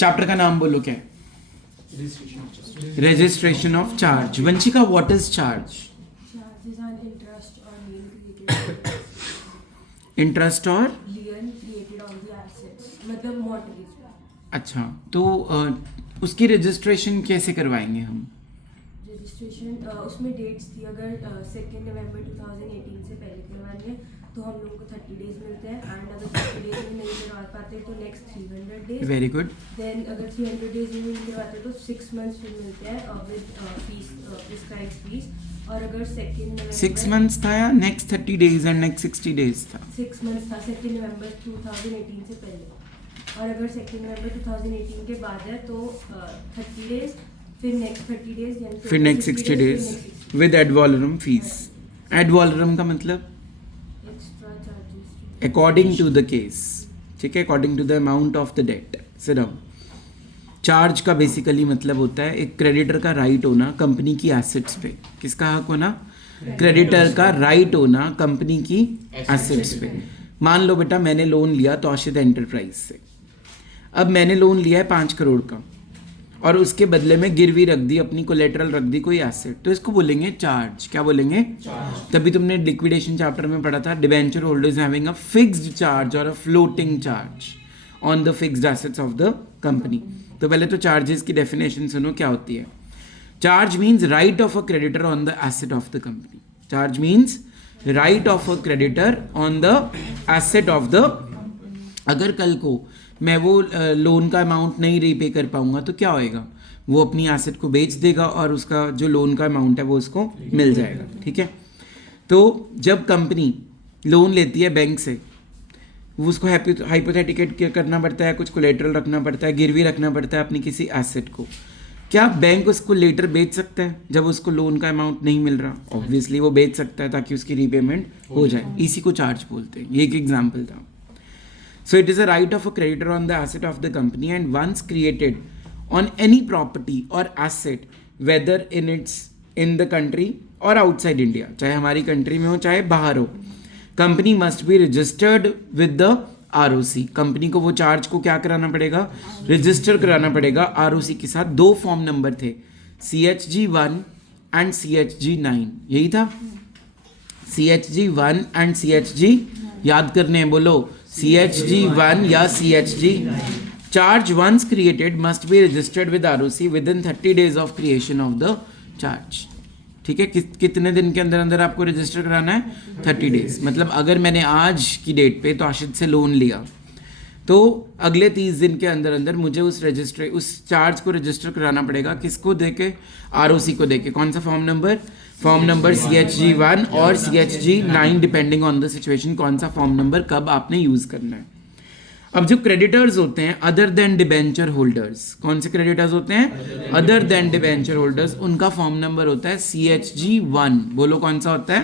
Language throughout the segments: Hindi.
चैप्टर का नाम बोलो क्या है? Registration of charge. Vanshika, what is charge? Charges and interest on lien created interest और lien created on the assets, मतलब mortgage. अच्छा, तो उसकी रजिस्ट्रेशन कैसे करवाएंगे हम? रजिस्ट्रेशन उसमें डेट्स थी, अगर 2 नवंबर 2018 से पहले करवानी है तो हम लोगों को 30 डेज मिलते हैं, एंड अगर 30 डेज में नहीं करवा पाते तो next 300 days. Very good. Then अगर 300 डेज में नहीं करवाते तो 6 मंथ्स फिर मिलते हैं विद फीस, प्रिस्क्राइब्ड फीस. और अगर 2 नवंबर 6 मंथ्स था या next 30 days and next 60 days था? 6 मंथ्स था 2 नवंबर 2018 से पहले. और अगर 2 नवंबर 2018 के बाद है तो 30 डेज, फिर नेक्स्ट 30 डेज, यानी फिर next 60 days with ad valorem fees. Ad valorem का मतलब extra charges. According to the case. ठीक है, according to the amount of the date. Sit down. Charge का बेसिकली मतलब होता है एक क्रेडिटर का राइट होना कंपनी की एसेट्स पे. किसका हक होना? क्रेडिटर का राइट होना कंपनी की एसेट्स पे. मान लो बेटा मैंने लोन लिया तौशिद एंटरप्राइज से. अब मैंने लोन लिया है 5 करोड़ का और उसके बदले में गिरवी रख दी, अपनी कोलेटरल रख दी कोई एसेट, तो इसको बोलेंगे चार्ज. क्या बोलेंगे? तभी तुमने लिक्विडेशन चैप्टर में पढ़ा था debenture holders having a fixed charge और a floating charge on the fixed assets of the company. तो पहले तो चार्जेस की डेफिनेशन सुनो क्या होती है. Charge means right of a creditor on the asset of the company. Charge means right of a creditor on the asset of the. अगर कल को मैं वो लोन का अमाउंट नहीं रीपे कर पाऊंगा तो क्या होएगा? वो अपनी एसेट को बेच देगा और उसका जो लोन का अमाउंट है वो उसको मिल जाएगा. ठीक है, तो जब कंपनी लोन लेती है बैंक से, वो उसको हाइपोथेटिकेट करना पड़ता है, कुछ कोलेटरल रखना पड़ता है, गिरवी रखना पड़ता है अपनी किसी एसेट को. क्या बैंक उसको लेटर बेच सकता है जब उसको लोन का अमाउंट नहीं मिल रहा? ऑब्वियसली वो बेच सकता है ताकि उसकी रीपेमेंट हो जाए. इसी को चार्ज बोलते हैं. ये एक एग्जाम्पल था. So it is a right of a creditor on the asset of the company and once created on any property or asset whether in the country or outside India, चाहे हमारी कंट्री में हो चाहे बाहर हो, company must be registered with the ROC. Company को वो चार्ज को क्या कराना पड़ेगा? रजिस्टर कराना पड़ेगा ROC के साथ. 2 फॉर्म नंबर थे, CHG1 एंड CHG9. यही था CHG1 एंड CHG. याद करने हैं, बोलो CHG1 या CHG. Charge once created must be registered with ROC within 30 days of creation of the charge. ठीक है, कितने दिन के अंदर अंदर आपको रजिस्टर कराना है? 30 डेज. मतलब अगर मैंने आज की डेट पे तौशिद से लोन लिया तो अगले 30 दिन के अंदर अंदर मुझे उस चार्ज को रजिस्टर कराना पड़ेगा. किसको देके? ROC को देके. कौन सा form number? Form number CHG1 और CHG9 depending on the situation कौन सा फॉर्म नंबर कब आपने यूज करना है. अब जो क्रेडिटर्स होते हैं अदर देन डिबेंचर होल्डर्स, कौन से क्रेडिटर्स होते हैं? Other than debenture holders. उनका फॉर्म नंबर होता है CHG1. बोलो कौन सा होता है?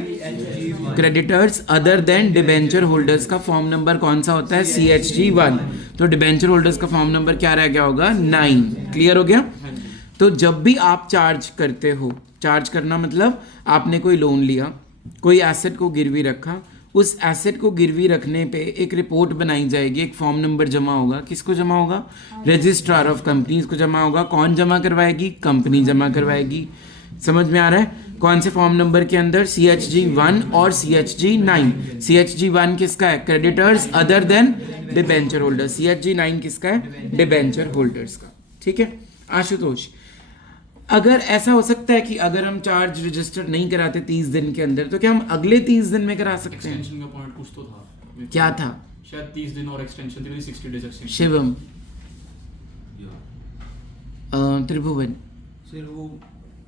Creditors other than debenture holders का फॉर्म नंबर कौन सा होता है? CHG1. तो डिबेंचर होल्डर्स का फॉर्म नंबर क्या रह गया होगा? 9. क्लियर हो गया? तो जब भी आप चार्ज करते हो, चार्ज करना मतलब आपने कोई लोन लिया, कोई एसेट को गिरवी रखा, उस एसेट को गिरवी रखने पे एक रिपोर्ट बनाई जाएगी, एक फॉर्म नंबर जमा होगा. किसको जमा होगा? रजिस्ट्रार ऑफ कंपनीज को जमा होगा. कौन जमा करवाएगी? कंपनी जमा करवाएगी. समझ में आ रहा है? कौन से फॉर्म नंबर के अंदर? CHG1 और CHG9. CHG1 किसका है? Creditors other than debenture holder. CHG9 किसका है? डिबेंचर होल्डर्स का. ठीक है आशुतोष, अगर ऐसा हो सकता है कि अगर हम चार्ज रजिस्टर नहीं कराते 30 दिन के अंदर तो क्या हम अगले 30 दिन में करा सकते हैं? एक्सटेंशन का पॉइंट कुछ तो था. क्या था? शायद 30 दिन और एक्सटेंशन थी, 60 डेज एक्सटेंशन. शिवम, त्रिभुवन, सर वो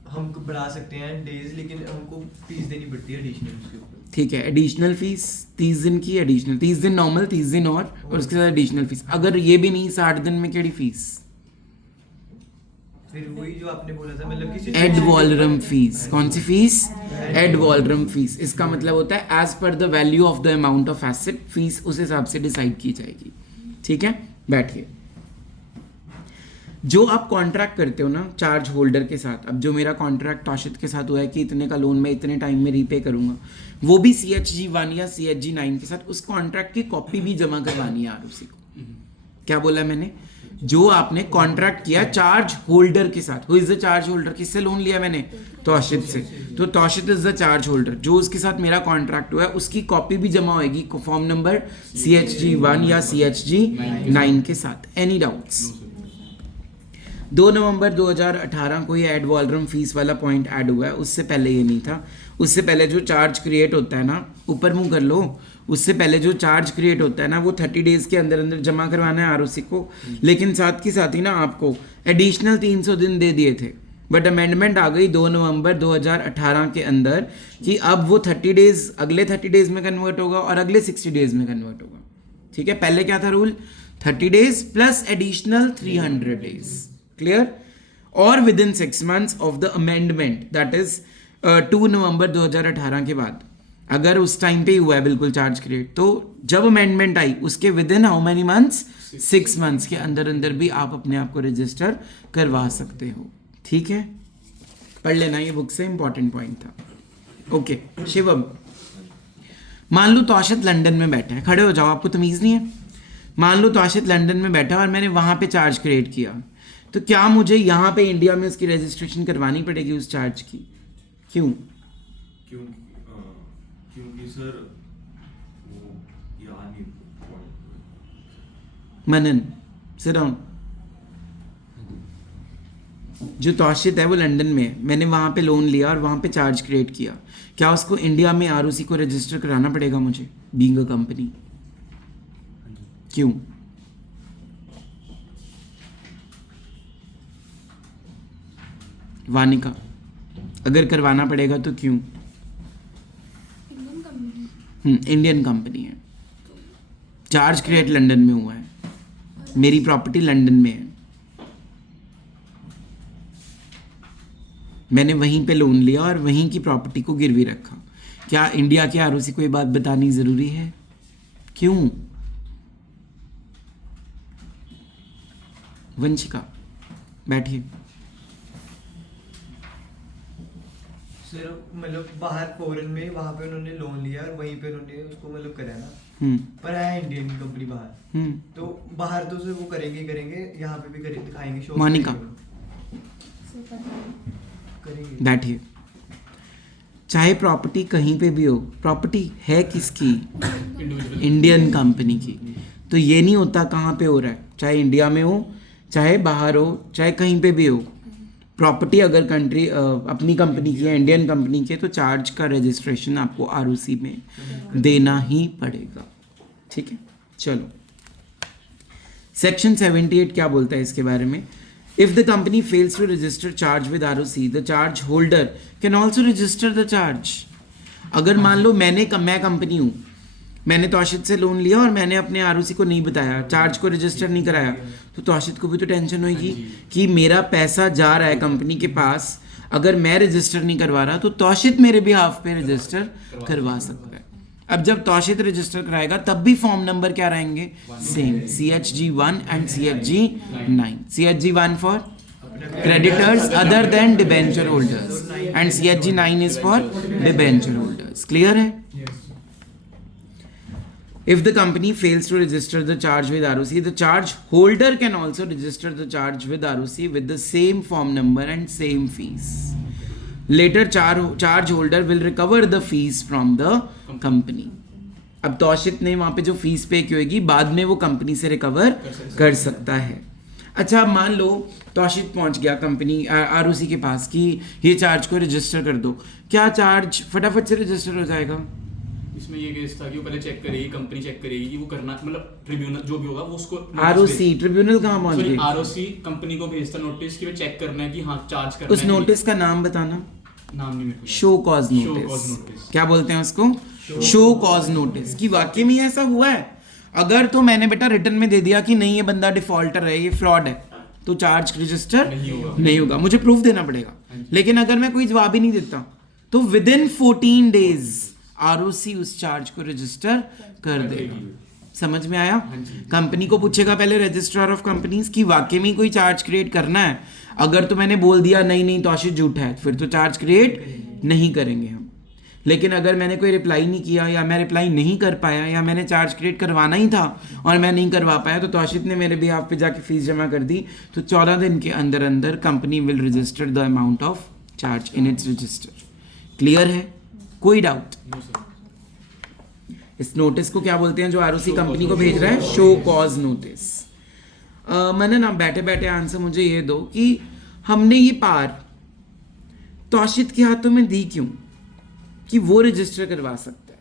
हम बढ़ा सकते हैं डेज, लेकिन हमको फीस देनी पड़ती है एडिशनल उसके ऊपर. ठीक है, एडिशनल फीस 30 दिन की एडिशनल. 30 दिन नॉर्मल, 30 दिन और उसके साथ एडिशनल फीस. अगर ये भी नहीं 60 दिन में केड़ी फीस? फिर वही जो आपने बोला था, मतलब किसी एड वॉलरम फीस. कौन सी फीस? Ad valorem fees. इसका मतलब होता है as per the value of the amount of asset, fees उस हिसाब से डिसाइड की जाएगी. ठीक है, बैठिए. जो आप कॉन्ट्रैक्ट करते हो ना चार्ज होल्डर के साथ, अब जो मेरा कॉन्ट्रैक्ट तौशिद के साथ हुआ है कि इतने का लोन मैं इतने टाइम में रीपे करूंगा, वो भी CHG1 या CHG9 के साथ उस कॉन्ट्रैक्ट की कॉपी भी जमा करवानी है ROC को. क्या बोला मैंने? जो आपने कॉन्ट्रैक्ट किया चार्ज होल्डर के साथ। Who is the charge holder? किससे लोन लिया मैंने? तौशिद से। तो तौशिद इज द चार्ज होल्डर। जो उसके साथ मेरा कॉन्ट्रैक्ट हुआ है उसकी कॉपी भी जमा होगी फॉर्म नंबर CHG1 या CHG9 के साथ। Any doubts? 2 नवंबर 2018 को ये एड वॉलरम फीस वाला पॉइंट ऐड हुआ है, उससे पहले ये नहीं था। उससे पहले जो चार्ज क्रिएट होता है ना, ऊपर मुंह कर लो, उससे पहले जो चार्ज क्रिएट होता है ना वो 30 डेज के अंदर अंदर जमा करवाना है ROC को। लेकिन साथ ही ना आपको एडिशनल 300 दिन दे दिए थे, बट अमेंडमेंट आ गई 2 नवंबर 2018 के अंदर कि अब वो 30 डेज अगले 30 डेज में कन्वर्ट होगा और अगले 60 डेज में कन्वर्ट होगा। ठीक है, पहले क्या था rule? 30 days plus additional 300 days. Clear? और within 6 months of the amendment, that is 2 November 2018 के बाद, अगर उस टाइम पे ही हुआ है बिल्कुल चार्ज क्रिएट, तो जब अमेंडमेंट आई उसके with in how many months? 6 months के अंदर अंदर भी आप अपने आप को रजिस्टर करवा सकते हो। ठीक है, पढ़ लेना, ये बुक से इंपॉर्टेंट पॉइंट था। ओके शिवम, मान लो तौशिद लंदन में बैठा है, खड़े हो जाओ, आपको तमीज़ नहीं है। मान लो तौशिद लंदन में बैठा है और मैंने वहाँ पे चार्ज क्रिएट किया, तो क्या मुझे यहाँ पे इंडिया में उसकी रजिस्ट्रेशन करवानी पड़ेगी उस चार्ज की? क्यों? क्योंकि सर वो याद नहीं। मनन, सिट डाउन। जो तौशिद है वो लंदन में है, मैंने वहाँ पे लोन लिया और वहाँ पे चार्ज क्रिएट किया, क्या उसको इंडिया में ROC को रजिस्टर कराना पड़ेगा मुझे बीइंग अ कंपनी? क्यों? वानिका, अगर करवाना पड़ेगा तो क्यों? इंडियन कंपनी है, चार्ज क्रिएट लंदन में हुआ है, मेरी प्रॉपर्टी लंदन में है, मैंने वहीं पे लोन लिया और वहीं की प्रॉपर्टी को गिरवी रखा। क्या इंडिया के ROC को ये बात बतानी ज़रूरी है? क्यों? वंशिका बैठिए। सर मतलब बाहर फॉरेन में वहाँ पे उन्होंने लोन लिया और वहीं पे उन्होंने उसको मतलब करा ना, पर है इंडियन कंपनी बाहर, तो बाहर तो सर वो करेंगे यहाँ पे भी करेंगे, दिखाएंगे शो। मोनिका करेंगे। बैठिए। चाहे प्रॉपर्टी कहीं पे भी हो, प्रॉपर्टी है किसकी? इंडियन कंपनी की। तो ये नहीं होता कहाँ पे हो रहा है, चाहे इंडिया में हो, चाहे बाहर हो, चाहे कहीं पे भी हो, प्रॉपर्टी अगर कंट्री अपनी कंपनी की है, इंडियन कंपनी की है, तो चार्ज का रजिस्ट्रेशन आपको ROC में देना ही पड़ेगा। ठीक है, चलो सेक्शन 78 क्या बोलता है इसके बारे में? If the company fails to register charge with ROC, the charge holder can also register the charge. अगर मान लो मैं कंपनी हूँ, मैंने तौशिद से लोन लिया और मैंने अपने ROC को नहीं बताया, चार्ज को रजिस्टर नहीं कराया, तो तौशिद को भी तो टेंशन होगी कि मेरा पैसा जा रहा है कंपनी के पास, अगर मैं रजिस्टर नहीं करवा रहा तो तौशिद मेरे बिहाफ पे रजिस्टर करवा सकता है। अब जब तौशिद रजिस्टर कराएगा तब भी फॉर्म नंबर क्या रहेंगे? Same, CHG1 and CHG9। CHG1 for creditors other than debenture holders and CHG9 is for debenture holders. Clear है? If the company fails to register the charge with ROC, the charge holder can also register the charge with ROC with the same form number and same fees. Later, charge holder will recover the fees from the company. अब तौशिद ने वहाँ पे जो फीस पे की होगी बाद में वो कंपनी से रिकवर कर सकता है। अच्छा, मान लो तौशिद पहुँच गया कंपनी ROC के पास कि ये चार्ज को रजिस्टर कर दो, क्या चार्ज फटाफट से रजिस्टर हो जाएगा? इसमें ये केस था कि वो पहले चेक करेगी, कंपनी चेक करेगी कि वो करना, मतलब ट्रिब्यूनल जो भी होगा वो उसको ROC ट्रिब्यूनल कहाँ पहुँच गई? ROC कंपनी को भेजता नोटिस कि वो चेक करना है कि हाँ चार्ज करना है। उस नोटिस का नाम बताना। नाम नहीं मेरे को। Show cause notice. क्या बोलते हैं उसको? Show cause notice. कि वाकई में ऐसा हुआ है? अगर तो मैंने बेटा रिटर्न में दे दिया कि नहीं ये बंदा डिफॉल्टर है, ये फ्रॉड है, तो चार्ज रजिस्टर नहीं होगा, मुझे प्रूफ देना पड़ेगा। लेकिन अगर मैं कोई जवाब ही नहीं देता तो विद इन 14 डेज ROC उस चार्ज को रजिस्टर कर देगा। समझ में आया? कंपनी को पूछेगा पहले रजिस्ट्रार ऑफ कंपनीज की वाकई में कोई चार्ज क्रिएट करना है। अगर तो मैंने बोल दिया नहीं तौशिद झूठा है, फिर तो चार्ज क्रिएट नहीं करेंगे हम। लेकिन अगर मैंने कोई रिप्लाई नहीं किया या मैं रिप्लाई नहीं कर पाया या मैंने चार्ज क्रिएट करवाना ही था और मैं नहीं करवा पाया तो तौशिद ने मेरे बिहाफ पे जाके फीस जमा कर दी, तो 14 दिन के अंदर अंदर company will register the amount of charge in its register. Clear है? कोई डाउट? No sir. इस नोटिस को क्या बोलते हैं जो आरओसी कंपनी को भेज रहा है? Show cause notice. मैंने ना बैठे बैठे आंसर मुझे ये दो कि हमने ये पार तौशिद के हाथों में दी क्यों कि वो रजिस्टर करवा सकता है?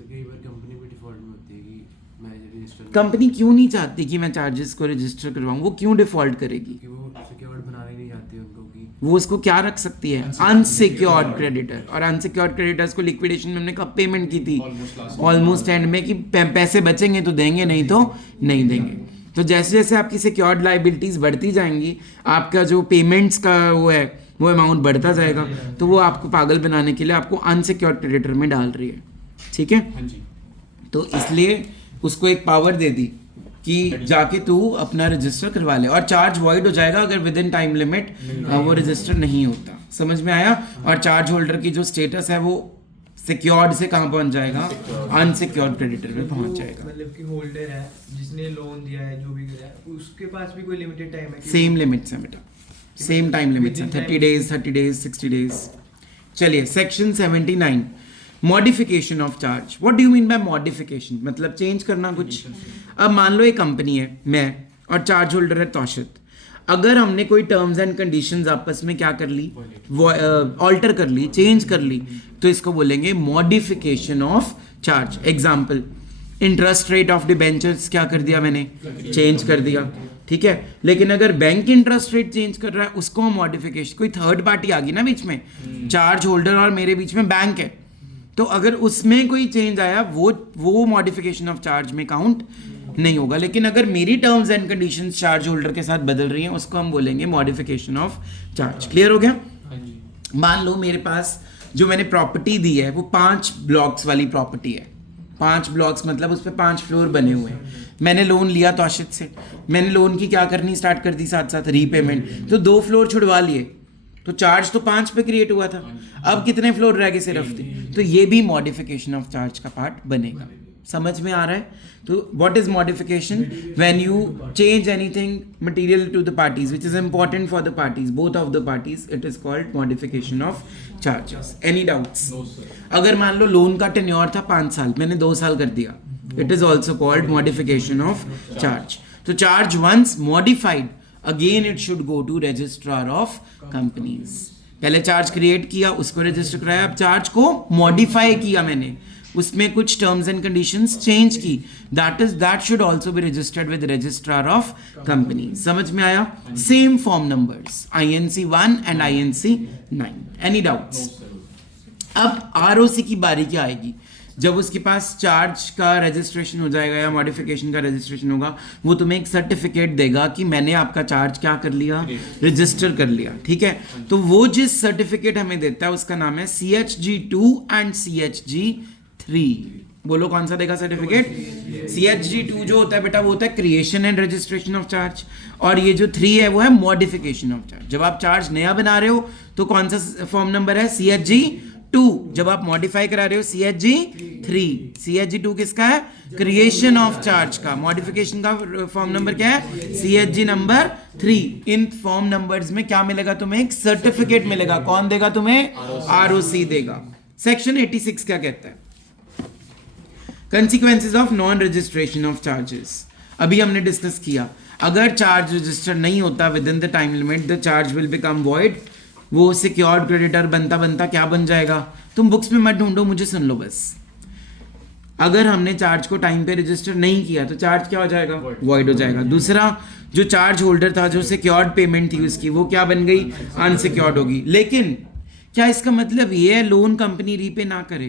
कई बार कंपनी भी डिफॉल्ट में होती है कि मैं रजिस्टर कंपनी क्यों नहीं चाहती कि मैं चार्जेस को रजिस्टर करवाऊं? वो क्यों डिफॉल्ट करेगी? कि वो सिक्योर्ड बनाने नहीं चाहती उनको कि वो उसको क्या रख सकती है? Unsecured creditor. और अनसिक्योर्ड क्रेडिटर्स को लिक्विडेशन में हमने कब पेमेंट की थी? ऑलमोस्ट एंड में कि पैसे बचेंगे तो देंगे, नहीं तो नहीं देंगे। तो जैसे जैसे आपकी सिक्योर्ड लाइबिलिटीज बढ़ती जाएंगी, आपका जो पेमेंट्स का वो अमाउंट बढ़ता जाएगा, तो वो आपको पागल बनाने के लिए आपको अनसिक्योर्ड क्रेडिटर में डाल रही है। ठीक है? हाँ जी। तो इसलिए उसको एक पावर दे दी कि जाके तू अपना रजिस्टर करवा ले, और चार्ज वॉइड हो जाएगा अगर विद इन टाइम लिमिट वो रजिस्टर नहीं होता। समझ में आया? और चार्ज होल्डर की जो स्टेटस है वो सिक्योर्ड से कहाँ पहुंच जाएगा? अनसिक्योर्ड क्रेडिटर में पहुंच जाएगा। मतलब कि होल्डर है जिसने लोन दिया है, जो भी करा है, उसके पास भी कोई लिमिटेड टाइम है कि सेम लिमिट्स है बेटा, सेम टाइम लिमिट्स है, 30 डेज 60 डेज। चलिए section 79, modification of charge. What do you mean by modification? मतलब चेंज करना कुछ। अब मान लो एक कंपनी है, मैं, और चार्ज होल्डर है तौशिद। अगर हमने कोई टर्म्स एंड कंडीशंस आपस में क्या कर ली, ऑल्टर कर ली, चेंज कर ली, तो इसको बोलेंगे modification of charge. Example, interest rate of debentures क्या कर दिया मैंने? चेंज कर दिया। ठीक है? लेकिन अगर बैंक इंटरेस्ट रेट चेंज कर रहा है उसको हम मॉडिफिकेशन, कोई थर्ड पार्टी आ गई ना बीच में, चार्ज होल्डर और मेरे बीच में बैंक है, तो अगर उसमें कोई चेंज आया वो मॉडिफिकेशन ऑफ चार्ज में काउंट नहीं होगा। लेकिन अगर मेरी terms and conditions charge holder के साथ बदल रही हैं उसको हम बोलेंगे मॉडिफिकेशन ऑफ चार्ज। क्लियर हो गया? हाँ जी। मान लो मेरे पास जो मैंने प्रॉपर्टी दी है वो 5 ब्लॉक्स वाली प्रॉपर्टी है। 5 ब्लॉक्स मतलब उस पर 5 फ्लोर बने हुए हैं। मैंने लोन लिया तौशिद से, मैंने लोन की क्या करनी स्टार्ट कर दी, साथ साथ रीपेमेंट। तो 2 फ्लोर छुड़वा लिए, तो चार्ज तो 5 पे क्रिएट हुआ था। अब कितने फ्लोर रह गए? सिर्फ 3। तो ये भी मॉडिफिकेशन ऑफ चार्ज का पार्ट बनेगा। समझ में आ रहा है? तो what is modification? When you change anything material to the parties which is important for the parties, both of the parties, it is called modification of charges. Any doubts? No sir. अगर मान लो लोन का टेन्योर था 5 साल, मैंने 2 साल कर दिया, it is also called modification of charge. तो charge once modified again it should go to registrar of companies. पहले चार्ज क्रिएट किया, उसको रजिस्टर कराया, अब चार्ज को मॉडिफाई किया मैंने, उसमें कुछ टर्म्स एंड कंडीशंस चेंज की, that should also be registered with registrar of company. समझ में आया? Same form numbers INC 1 and INC 9। Any doubts? अब ROC की बारी क्या आएगी? जब उसके पास चार्ज का रजिस्ट्रेशन हो जाएगा या मॉडिफिकेशन का रजिस्ट्रेशन होगा, वो तुम्हें एक सर्टिफिकेट देगा कि मैंने आपका चार्ज क्या कर लिया, रजिस्टर कर लिया। ठीक है? तो वो जिस सर्टिफिकेट हमें देता है उसका नाम है CHG2 एंड CHG3। बोलो कौन सा देगा सर्टिफिकेट? CHG2 जो होता है बेटा वो होता है creation and registration of charge, और ये जो 3 है वो है मॉडिफिकेशन ऑफ चार्ज। जब आप चार्ज नया बना रहे हो तो कौन सा फॉर्म नंबर है? CHG2। जब आप मॉडिफाई करा रहे हो CHG3। CHG2 किसका है? क्रिएशन ऑफ चार्ज का। मॉडिफिकेशन का फॉर्म नंबर क्या है? CHG number 3। In form numbers में क्या मिलेगा तुम्हें? एक सर्टिफिकेट मिलेगा। कौन देगा तुम्हें? ROC देगा। सेक्शन 86 क्या कहता है? Consequences of non-registration of charges। अभी हमने डिस्कस किया, अगर चार्ज रजिस्टर नहीं होता with in the time limit, the charge will become void. वो सिक्योर्ड क्रेडिटर बनता बनता क्या बन जाएगा? तुम बुक्स में मत ढूंढो, मुझे सुन लो बस। अगर हमने चार्ज को टाइम पे रजिस्टर नहीं किया तो चार्ज क्या हो जाएगा? वॉइड हो जाएगा। दूसरा, जो चार्ज होल्डर था, जो सिक्योर्ड पेमेंट थी उसकी, वो क्या बन गई? अनसिक्योर्ड होगी। लेकिन क्या इसका मतलब ये है लोन कंपनी रीपे ना करे?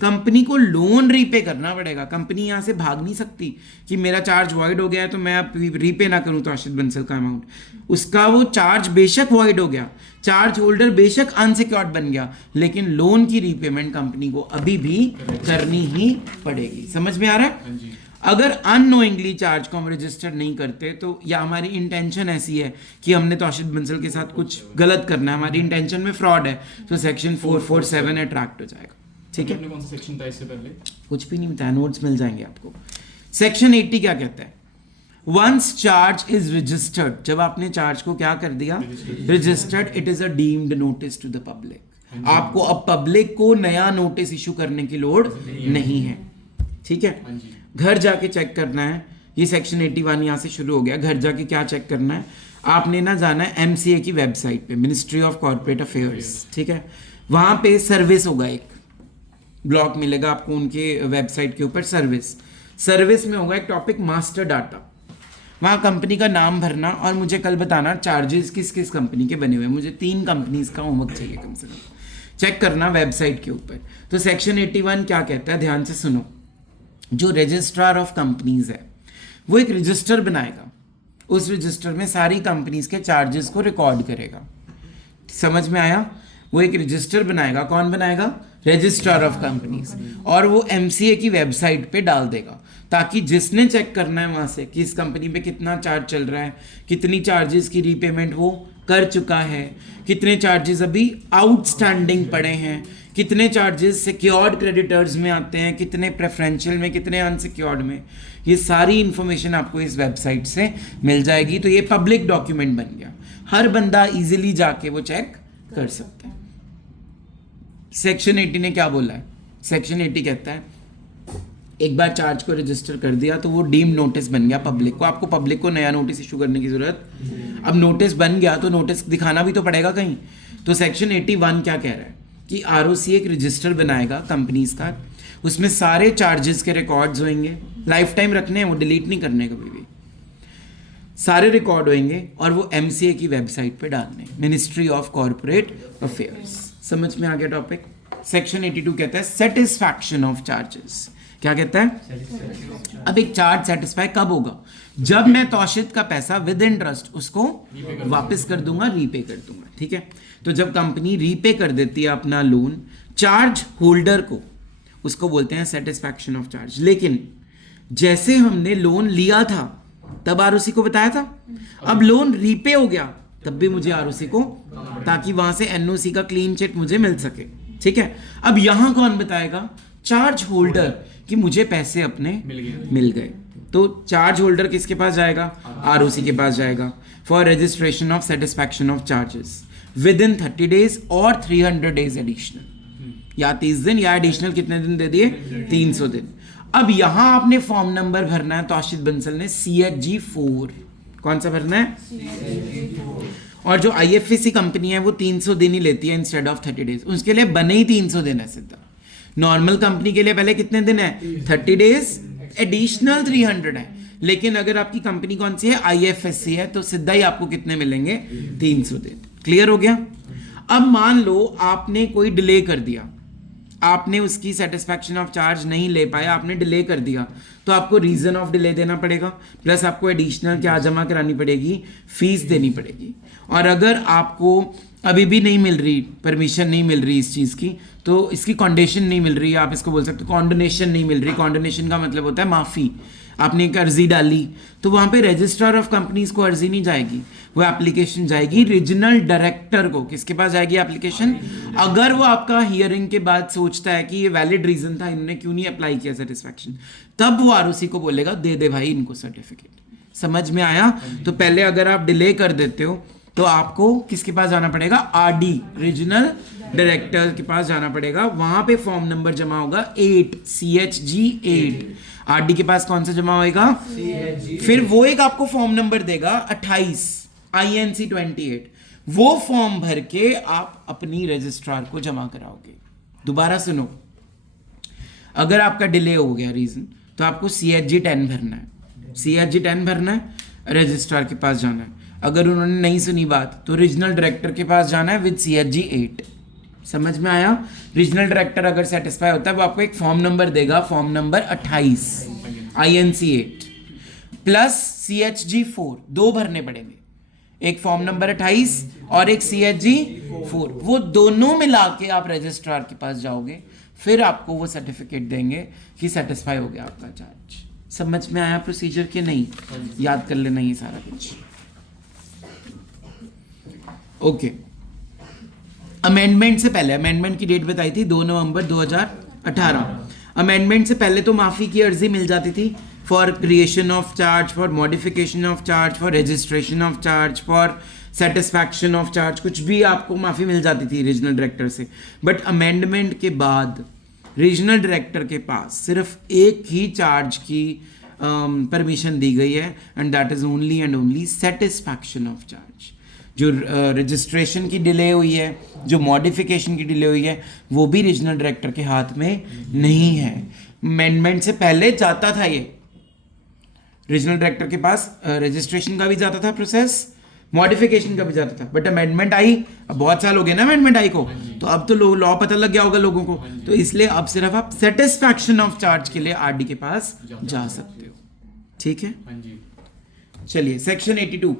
कंपनी को लोन रीपे करना पड़ेगा। कंपनी यहाँ से भाग नहीं सकती कि मेरा चार्ज वॉइड हो गया है तो मैं अब रीपे ना करूँ तौशिद बंसल का अमाउंट। उसका वो चार्ज बेशक वॉइड हो गया, चार्ज होल्डर बेशक अनसिक्योर्ड बन गया, लेकिन लोन की रीपेमेंट कंपनी को अभी भी करनी ही पड़ेगी। समझ में आ रहा है? अगर अननोइंगली चार्ज को हम रजिस्टर नहीं करते तो या हमारी इंटेंशन ऐसी है कि हमने तौशिद बंसल के साथ कुछ गलत करना है, हमारी इंटेंशन में फ्रॉड है, तो सेक्शन 447 अट्रैक्ट हो जाएगा। ठीक है, आपने कौन सा सेक्शन था इससे पहले? कुछ भी नहीं बताया, नोट्स मिल जाएंगे आपको। सेक्शन 80 क्या कहता है? वंस चार्ज इज रजिस्टर्ड, जब आपने चार्ज को क्या कर दिया, registered, it is a deemed notice to the public. आपको अब पब्लिक को नया नोटिस इशू करने की लोड़ नहीं है। ठीक है, घर जाके चेक करना है, ये सेक्शन 81 यहाँ से शुरू हो गया। घर जाके क्या चेक करना है, आपने ना जाना है MCA की वेबसाइट पे, मिनिस्ट्री ऑफ कॉर्पोरेट अफेयर्स। ठीक है, वहाँ पे सर्विस होगा, एक ब्लॉक मिलेगा आपको उनके वेबसाइट के ऊपर, सर्विस में होगा एक टॉपिक मास्टर डाटा। वहाँ कंपनी का नाम भरना और मुझे कल बताना चार्जेस किस किस कंपनी के बने हुए हैं। मुझे 3 कंपनीज का होमवर्क चाहिए कम से कम, चेक करना वेबसाइट के ऊपर। तो सेक्शन 81 क्या कहता है, ध्यान से सुनो। जो रजिस्ट्रार ऑफ कंपनीज है वो एक रजिस्टर बनाएगा, उस रजिस्टर में सारी कंपनीज के चार्जेस को रिकॉर्ड करेगा। समझ में आया? वो एक रजिस्टर बनाएगा, कौन बनाएगा? रजिस्ट्रार ऑफ कंपनीज, और वो MCA की वेबसाइट पे डाल देगा, ताकि जिसने चेक करना है वहाँ से कि इस कंपनी पे कितना चार्ज चल रहा है, कितनी चार्जेस की रीपेमेंट वो कर चुका है, कितने चार्जेस अभी आउटस्टैंडिंग पड़े हैं, कितने चार्जेस सिक्योर्ड क्रेडिटर्स में आते हैं, कितने प्रेफरेंशियल में, कितने अनसिक्योर्ड में, ये सारी इंफॉर्मेशन आपको इस वेबसाइट से मिल जाएगी। तो ये पब्लिक डॉक्यूमेंट बन गया, हर बंदा इजीली जाके वो चेक कर सकता है। सेक्शन 80 ने क्या बोला है? सेक्शन 80 कहता है एक बार चार्ज को रजिस्टर कर दिया तो वो डीम नोटिस बन गया पब्लिक को। आपको पब्लिक को नया नोटिस इशू करने की जरूरत, अब नोटिस बन गया तो नोटिस दिखाना भी तो पड़ेगा कहीं। तो सेक्शन 81 क्या कह रहा है कि ROC एक रजिस्टर बनाएगा कंपनीज का, उसमें सारे चार्जेस के रिकॉर्ड्स होंगे, लाइफ टाइम रखने हैं, वो डिलीट नहीं करने कभी भी, सारे रिकॉर्ड होंगे और वो MCA की वेबसाइट पे डालने, मिनिस्ट्री ऑफ कॉर्पोरेट अफेयर्स। समझ में आ गया टॉपिक? सेक्शन 82 कहता है सेटिस्फैक्शन ऑफ चार्जेस। क्या कहता है? अब एक चार्ज सेटिस्फाई कब होगा? जब मैं तौशिद का पैसा विद इंटरेस्ट उसको वापस कर दूंगा, रीपे कर दूंगा। ठीक है, तो जब कंपनी रीपे कर देती है अपना लोन चार्ज होल्डर को, उसको बोलते हैं सेटिस्फैक्शन ऑफ चार्ज। लेकिन जैसे हमने लोन लिया था तब ROC को बताया था, अब लोन रीपे हो गया तब भी मुझे ROC को, ताकि वहां से NOC का क्लीन चिट मुझे मिल सके। ठीक है, अब यहां कौन बताएगा? चार्ज होल्डर, कि मुझे पैसे अपने मिल गए। तो चार्ज होल्डर किसके पास जाएगा? ROC के पास जाएगा for registration of satisfaction of charges with in 30 days और 300 डेज एडिशनल, या 30 दिन या एडिशनल कितने दिन दे दिए? 300 दिन। अब यहां आपने फॉर्म नंबर भरना है, तौशिद बंसल ने CHG 4, कौन सा भरना है? और जो IFSC कंपनी है वो 300 दिन ही लेती है इंस्टेड ऑफ 30 डेज, उसके लिए बने ही 300 दिन है सीधा। नॉर्मल कंपनी के लिए पहले कितने दिन है? 30 डेज, एडिशनल 300 है। लेकिन अगर आपकी कंपनी कौन सी है? IFSC है, तो सीधा ही आपको कितने मिलेंगे? 300 दिन। क्लियर हो गया? अब मान लो आपने कोई डिले कर दिया, आपने उसकी सेटिस्फैक्शन ऑफ चार्ज नहीं ले पाया, आपने डिले कर दिया, तो आपको रीजन ऑफ डिले देना पड़ेगा, प्लस आपको एडिशनल क्या जमा करानी पड़ेगी? फीस देनी पड़ेगी। और अगर आपको अभी भी नहीं मिल रही, परमिशन नहीं मिल रही इस चीज़ की, तो इसकी कॉन्डेशन नहीं मिल रही, आप इसको बोल सकते हो कॉन्डोनेशन नहीं मिल रही। कॉन्डोनेशन का मतलब होता है माफ़ी। आपने एक अर्जी डाली तो वहाँ पे रजिस्ट्रार ऑफ कंपनीज को अर्जी नहीं जाएगी, वो एप्लीकेशन जाएगी रीजनल डायरेक्टर को। किसके पास जाएगी एप्लीकेशन? अगर वो आपका हियरिंग के बाद सोचता है कि ये वैलिड रीजन था, इन्होंने क्यों नहीं अप्लाई किया सेटिस्फैक्शन, तब वो ROC को बोलेगा दे दे भाई इनको सर्टिफिकेट। समझ में आया? तो पहले अगर आप डिले कर देते हो तो आपको किसके पास जाना पड़ेगा? RD, रीजनल डायरेक्टर के पास जाना पड़ेगा। वहां पे फॉर्म नंबर जमा होगा 8, CHG 8। RD के पास कौन सा जमा होएगा? फिर वो एक आपको फॉर्म नंबर देगा 28, INC 28। वो फॉर्म भर के आप अपनी रजिस्ट्रार को जमा कराओगे। दोबारा सुनो, अगर आपका डिले हो गया रीजन, तो आपको CHG 10 भरना है। CHG 10 भरना है, रजिस्ट्रार के पास जाना है। अगर उन्होंने नहीं सुनी बात तो रीजनल डायरेक्टर के पास जाना है विद CHG 8। समझ में आया? रीजनल डायरेक्टर अगर सेटिस्फाई होता है वो आपको एक फॉर्म नंबर देगा, form number 28, INC 8 plus CHG 4, 2 भरने पड़ेंगे, एक फॉर्म नंबर 28 और एक CHG 4। वो दोनों मिला के आप रजिस्ट्रार के पास जाओगे, फिर आपको वो सर्टिफिकेट देंगे कि सेटिस्फाई हो गया आपका चार्ज। समझ में आया प्रोसीजर के नहीं? याद कर लेना ये सारा कुछ। ओके, अमेंडमेंट से पहले, अमेंडमेंट की डेट बताई थी 2 नवंबर 2018। अमेंडमेंट से पहले तो माफ़ी की अर्जी मिल जाती थी for creation of charge, for modification of charge, for registration of charge, for satisfaction of charge, कुछ भी आपको माफ़ी मिल जाती थी रीजनल डायरेक्टर से। बट अमेंडमेंट के बाद रीजनल डायरेक्टर के पास सिर्फ एक ही चार्ज की परमिशन दी गई है, and that is only and only satisfaction of charge. जो रजिस्ट्रेशन की डिले हुई है, जो मॉडिफिकेशन की डिले हुई है, वो भी रीजनल डायरेक्टर के हाथ में नहीं है। अमेंडमेंट से पहले जाता था ये रीजनल डायरेक्टर के पास, रजिस्ट्रेशन का भी जाता था प्रोसेस, मॉडिफिकेशन का भी जाता था। बट अमेंडमेंट आई, अब बहुत साल हो गए ना अमेंडमेंट आई को, तो अब तो लॉ पता लग गया होगा लोगों को, तो इसलिए अब सिर्फ आप सेटिस्फैक्शन ऑफ चार्ज के लिए आरडी के पास जा सकते हो। ठीक है, हाँ जी। चलिए सेक्शन 82,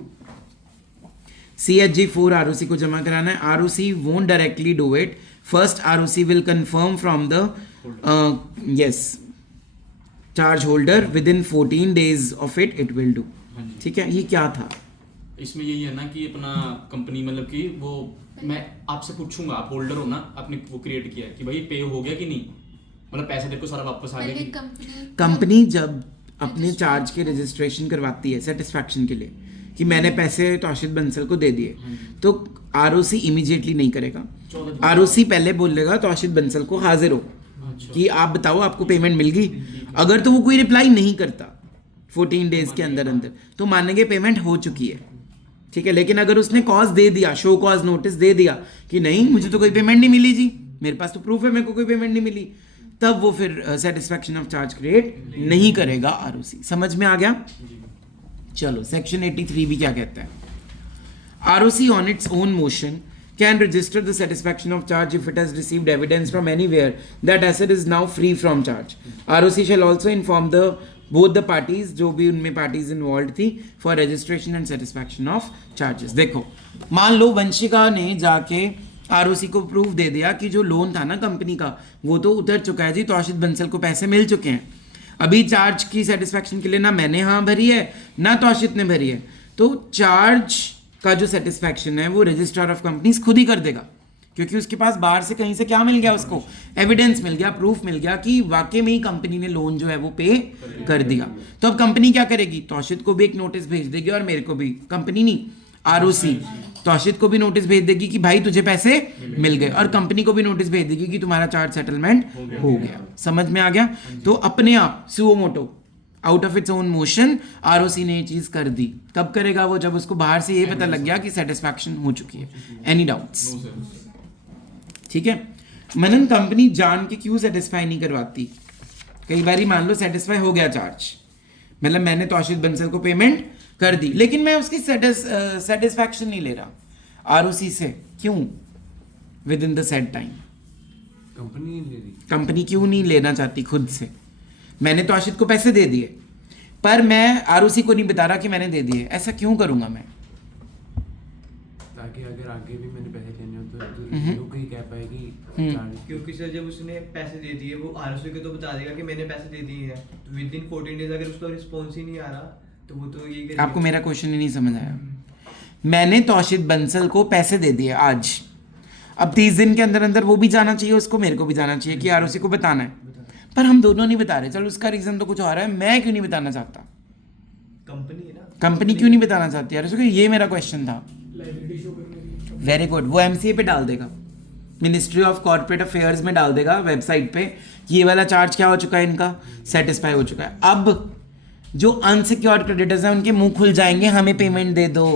CHG 4 ROC को जमा कराना है। ROC won't directly do it. First ROC will confirm from the charge holder within 14 days of it will do. ठीक है, ये क्या था? इसमें यही है ना कि अपना कंपनी मतलब कि वो मैं आपसे पूछूंगा, आप होल्डर हो ना, आपने वो क्रिएट किया है कि भाई पे हो गया कि नहीं, मतलब पैसे तेरे को सारा वापस आ गया कि कंपनी जब अपने चार्ज के रजिस्ट्रेशन करवाती है सेटिस्फैक्शन के लिए कि मैंने पैसे तौशीद बंसल को दे दिए, तो ROC इमीडिएटली नहीं करेगा। ROC पहले बोलेगा तौशीद बंसल को हाजिर हो कि आप बताओ आपको पेमेंट मिल गई। अगर तो वो कोई रिप्लाई नहीं करता 14 डेज के अंदर अंदर, तो मानेंगे पेमेंट हो चुकी है। ठीक है, लेकिन अगर उसने कॉज दे दिया, शो कॉज नोटिस दे दिया कि नहीं मुझे तो कोई पेमेंट नहीं मिली जी, मेरे पास तो प्रूफ है मेरे को कोई पेमेंट नहीं मिली, तब वो फिर सेटिस्फैक्शन ऑफ चार्ज क्रिएट नहीं करेगा ROC। समझ में आ गया? चलो सेक्शन 83 भी क्या कहता है? ROC on its own motion can register the satisfaction of charge if it has received evidence from anywhere that asset is now free from charge. ROC shall also inform both the parties, जो भी उनमें parties involved थी, for registration and satisfaction of charges. देखो, मान लो वंशिका ने जाके ROC को प्रूफ दे दिया कि जो लोन था ना कंपनी का, वो तो उतर चुका है जी, तौशीद बंसल को पैसे मिल चुके हैं, अभी चार्ज की सेटिस्फैक्शन के लिए ना मैंने हाँ भरी है ना तौशीद ने भरी है, तो चार्ज का जो सेटिस्फैक्शन है वो रजिस्ट्रार ऑफ कंपनीज खुद ही कर देगा, क्योंकि उसके पास बाहर से कहीं से क्या मिल गया, उसको एविडेंस मिल गया, प्रूफ मिल गया कि वाकई में ही कंपनी ने लोन जो है वो पे कर दिया। तो अब कंपनी क्या करेगी? तौशीद को भी एक नोटिस भेज देगी और मेरे को भी, कंपनी नहीं ROC तौशीद को भी नोटिस भेज देगी कि भाई तुझे पैसे मिल गए, और कंपनी को भी नोटिस भेज देगी कि तुम्हारा चार्ज सेटलमेंट हो गया। समझ में आ गया? तो अपने आप suo motu out of its own motion ROC ने ये चीज कर दी। कब करेगा वो? जब उसको बाहर से ये पता लग गया कि सेटिस्फैक्शन हो चुकी है। Any doubts? ठीक है, मनन कंपनी जान के क्यों सेटिस्फाई नहीं करवाती? कई बार मान लो सेटिस्फाई हो गया चार्ज, मतलब मैंने तौशीद बंसल को पेमेंट कर दी, लेकिन मैं उसकी सेटिस्फैक्शन नहीं ले रहा ROC से। क्यों? With in the set time. Company नहीं ले रही। कंपनी क्यों नहीं लेना चाहती खुद से? मैंने तौशीद को पैसे दे दिए, पर मैं ROC को नहीं बता रहा कि मैंने दे दिए। ऐसा क्यों करूंगा मैं? ताकि अगर आगे भी मैंने पैसे लेने हो तो लोग ही कह पाएगी चार्ज। क्योंकि सर जब उसने पैसे दे दिए, वो ROC को तो बता देगा कि मैंने पैसे दे दिए हैं, तो विद इन 14 डेज अगर उसका रिस्पॉन्स ही नहीं आ रहा तो वो तो ये आपको मेरा क्वेश्चन ही नहीं समझ आया। मैंने तौशीद बंसल को पैसे दे दिए आज, अब 30 दिन के अंदर अंदर वो भी जाना चाहिए उसको, मेरे को भी जाना चाहिए कि ROC को बताना है, पर हम दोनों नहीं बता रहे। चलो उसका रीजन तो कुछ और है, मैं क्यों नहीं बताना चाहता? कंपनी है ना, कंपनी क्यों नहीं बताना चाहती यार उसको? ये मेरा क्वेश्चन था। वेरी गुड, वो MCA पे डाल देगा, मिनिस्ट्री ऑफ कॉर्पोरेट अफेयर्स में डाल देगा वेबसाइट पे, ये वाला चार्ज क्या हो चुका है, इनका सेटिस्फाई हो चुका है। अब जो अनसिक्योर्ड क्रेडिटर्स हैं उनके मुंह खुल जाएंगे, हमें पेमेंट दे दो,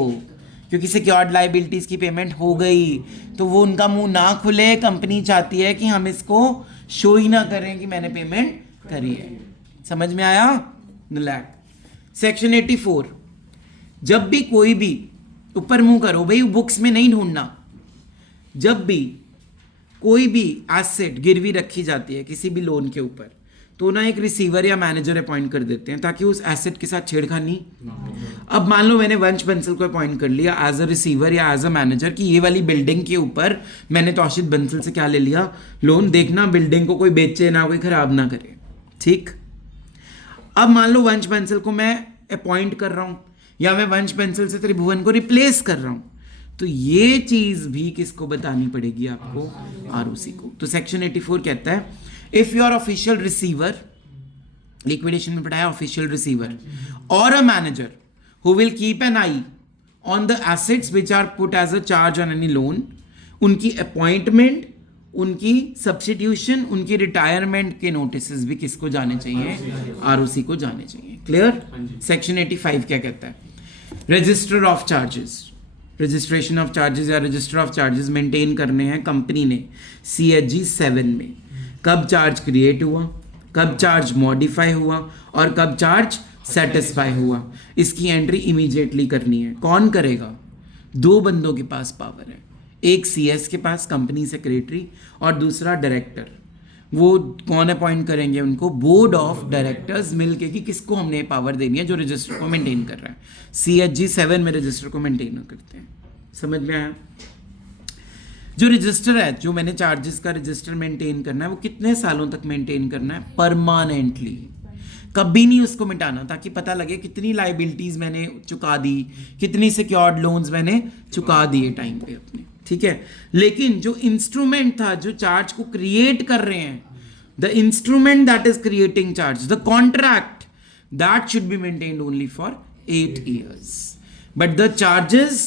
क्योंकि सिक्योर्ड लाइबिलिटीज की पेमेंट हो गई, तो वो उनका मुंह ना खुले। कंपनी चाहती है कि हम इसको शो ही ना करें कि मैंने पेमेंट करी है। समझ में आया? सेक्शन 84, जब भी कोई भी, ऊपर मुंह करो भाई, बुक्स में नहीं ढूंढना, जब भी कोई भी एसेट गिरवी रखी जाती है किसी भी लोन के ऊपर, तो ना एक रिसीवर या मैनेजर अपॉइंट कर देते हैं ताकि उस एसेट के साथ छेड़खानी। अब मान लो मैंने वंश बंसल को अपॉइंट कर लिया एज अ रिसीवर या एज अ मैनेजर कि ये वाली बिल्डिंग के ऊपर मैंने तौशीद बंसल से क्या ले लिया, लोन, देखना बिल्डिंग को कोई बेचे ना, कोई खराब ना करे। ठीक, अब मान लो वंश बंसल को मैं अपॉइंट कर रहा हूं या मैं वंश बंसल से त्रिभुवन को रिप्लेस कर रहा हूं, तो ये चीज भी किसको बतानी पड़ेगी आपको, आरओसी को। तो सेक्शन 84 कहता है if you are official receiver, liquidation में पढ़ाया official receiver, or a manager who will keep an eye on the assets which are put as a charge on any loan, उनकी अपॉइंटमेंट, उनकी सब्स्टिट्यूशन, उनकी रिटायरमेंट के नोटिसेस भी किसको जाने चाहिए, आरओसी को जाने चाहिए। क्लियर। सेक्शन 85 क्या कहता है, register of charges, registration of charges या रजिस्टर ऑफ चार्जेस मेंटेन करने हैं कंपनी ने CHG 7 में। कब चार्ज क्रिएट हुआ, कब चार्ज मॉडिफाई हुआ और कब चार्ज सेटिस्फाई हुआ, इसकी एंट्री इमीडिएटली करनी है। कौन करेगा, दो बंदों के पास पावर है, एक CS के पास कंपनी सेक्रेटरी और दूसरा डायरेक्टर। वो कौन अपॉइंट करेंगे उनको, बोर्ड ऑफ डायरेक्टर्स मिलके कि किसको हमने पावर देनी है जो रजिस्टर को मेंटेन कर रहा है। CHG 7 में रजिस्टर को मेंटेन करते हैं। समझ में आया। जो रजिस्टर है, जो मैंने चार्जेस का रजिस्टर मेंटेन करना है, वो कितने सालों तक मेंटेन करना है, परमानेंटली, कभी नहीं उसको मिटाना, ताकि पता लगे कितनी लाइबिलिटीज मैंने चुका दी, कितनी सिक्योर्ड लोन्स मैंने चुका दिए टाइम पे अपने। ठीक है। लेकिन जो इंस्ट्रूमेंट था जो चार्ज को क्रिएट कर रहे हैं, the instrument that is creating charge, the contract, that should be maintained only for 8 years. But the charges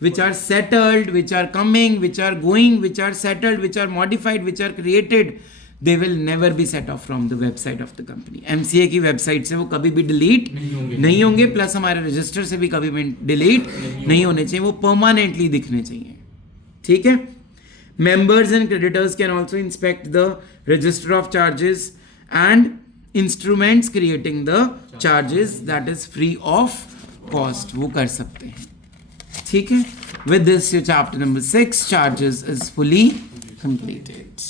which are settled, which are coming, which are going, which are settled, which are modified, which are created, they will never be set off from the website of the company. MCA की वेबसाइट से वो कभी भी डिलीट नहीं होंगे, प्लस हमारे रजिस्टर से भी कभी भी डिलीट नहीं होने चाहिए, वो परमानेंटली दिखने चाहिए। ठीक है। Members and creditors can also inspect the register of charges and instruments creating the charges, that is free of cost, वो कर सकते हैं। ठीक है। With this your chapter number 6 charges is fully completed.